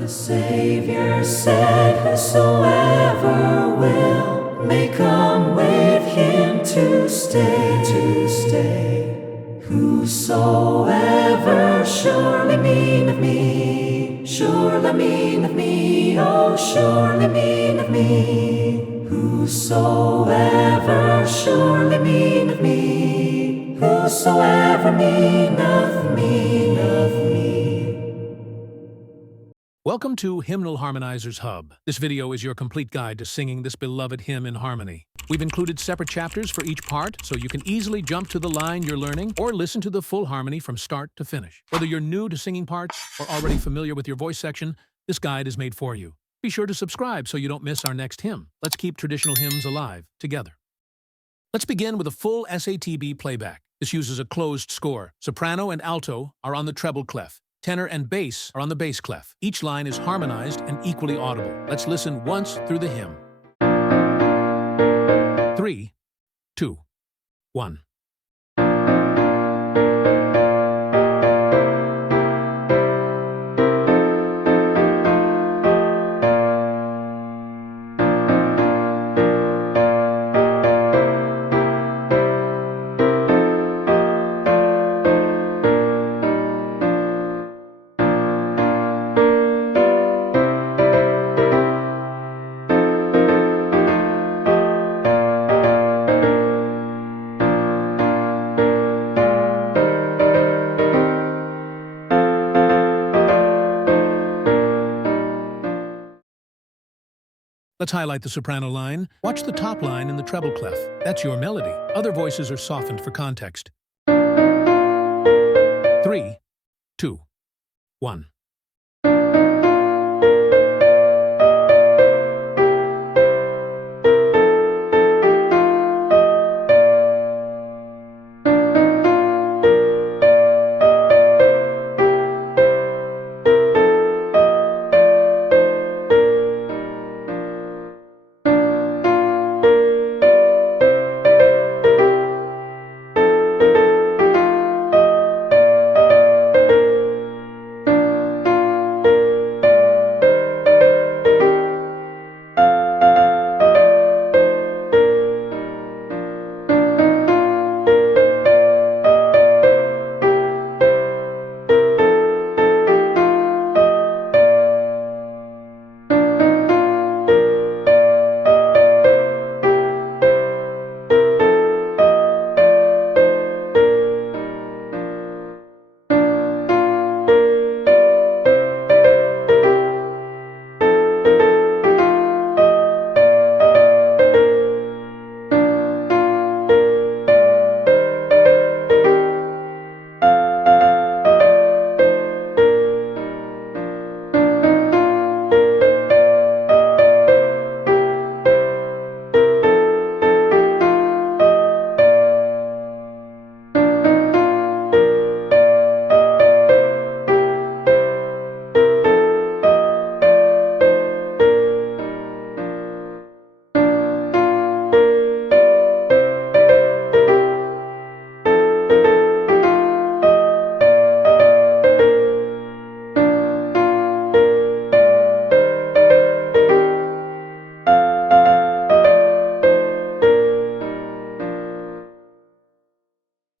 The Savior said, whosoever will may come with him to stay. Whosoever surely meaneth me, surely meaneth me, oh surely meaneth me. Whosoever surely meaneth me, whosoever meaneth me. Welcome to Hymnal Harmonizers Hub. This video is your complete guide to singing this beloved hymn in harmony. We've included separate chapters for each part, so you can easily jump to the line you're learning or listen to the full harmony from start to finish. Whether you're new to singing parts or already familiar with your voice section, this guide is made for you. Be sure to subscribe so you don't miss our next hymn. Let's keep traditional hymns alive together. Let's begin with a full SATB playback. This uses a closed score. Soprano and alto are on the treble clef. Tenor and bass are on the bass clef. Each line is harmonized and equally audible. Let's listen once through the hymn. 3, 2, 1. Let's highlight the soprano line. Watch the top line in the treble clef. That's your melody. Other voices are softened for context. 3, 2, 1.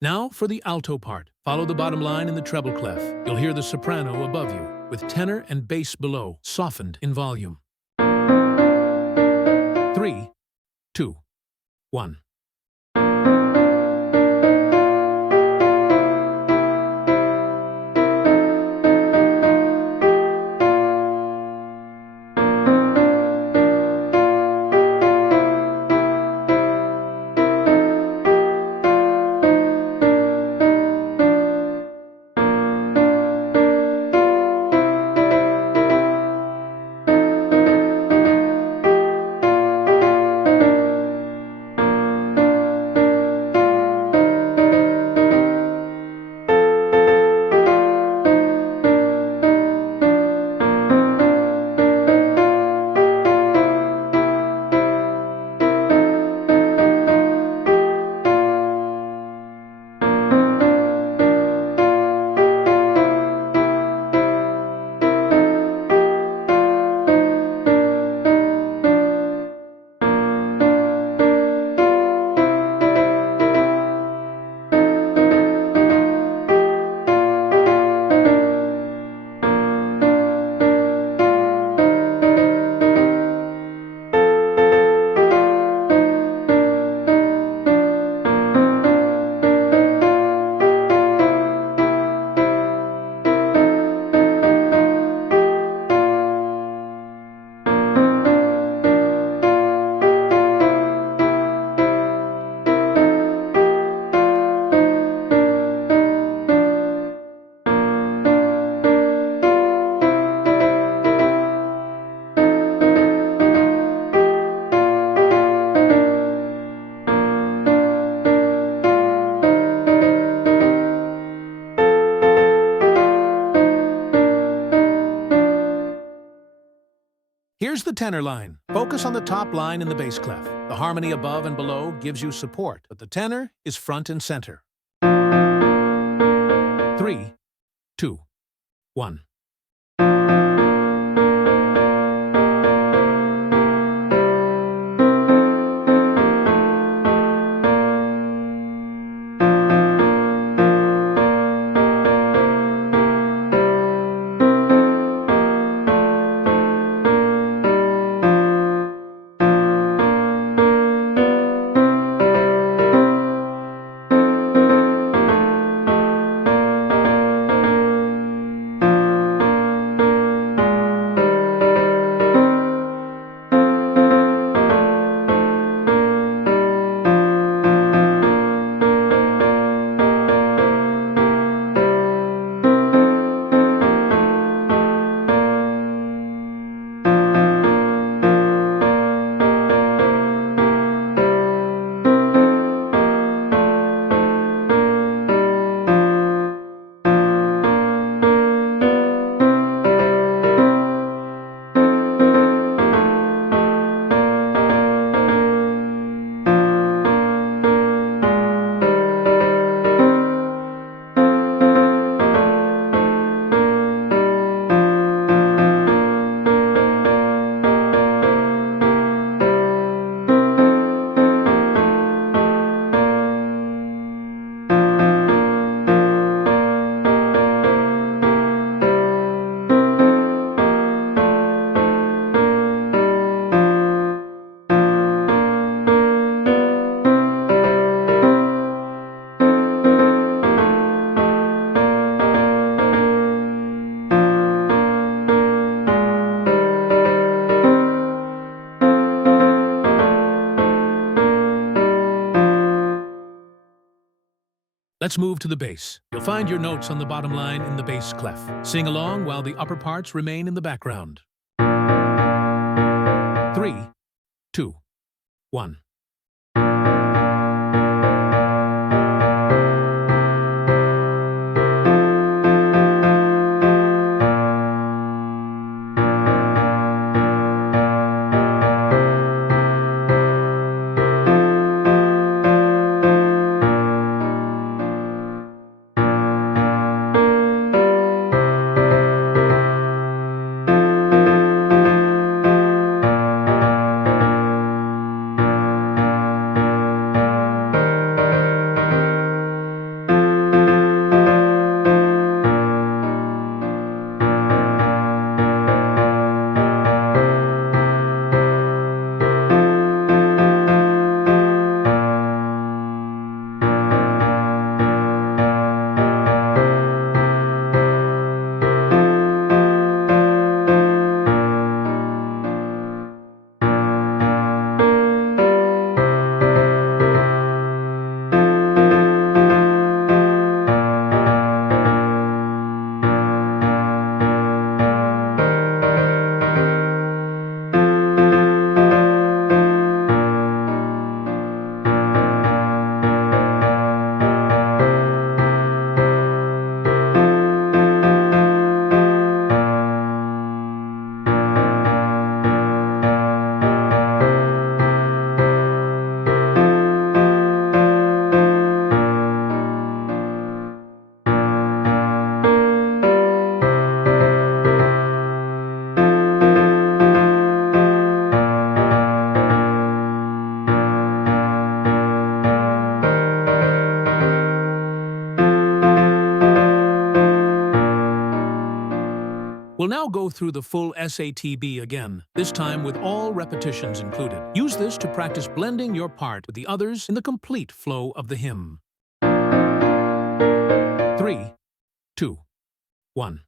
Now for the alto part. Follow the bottom line in the treble clef. You'll hear the soprano above you, with tenor and bass below, softened in volume. 3, 2, 1. Here's the tenor line. Focus on the top line in the bass clef. The harmony above and below gives you support, but the tenor is front and center. 3, 2, 1. Let's move to the bass. You'll find your notes on the bottom line in the bass clef. Sing along while the upper parts remain in the background. 3, 2, 1. We'll now go through the full SATB again, this time with all repetitions included. Use this to practice blending your part with the others in the complete flow of the hymn. 3, 2, 1.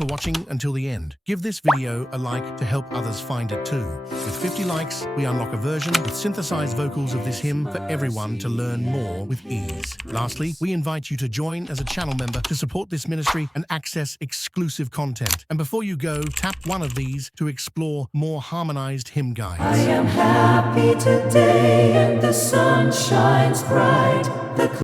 for watching until the end. Give this video a like to help others find it too. With 50 likes, we unlock a version with synthesized vocals of this hymn for everyone to learn more with ease. Lastly, we invite you to join as a channel member to support this ministry and access exclusive content. And before you go, tap one of these to explore more harmonized hymn guides. I am happy today and the sun shines bright. The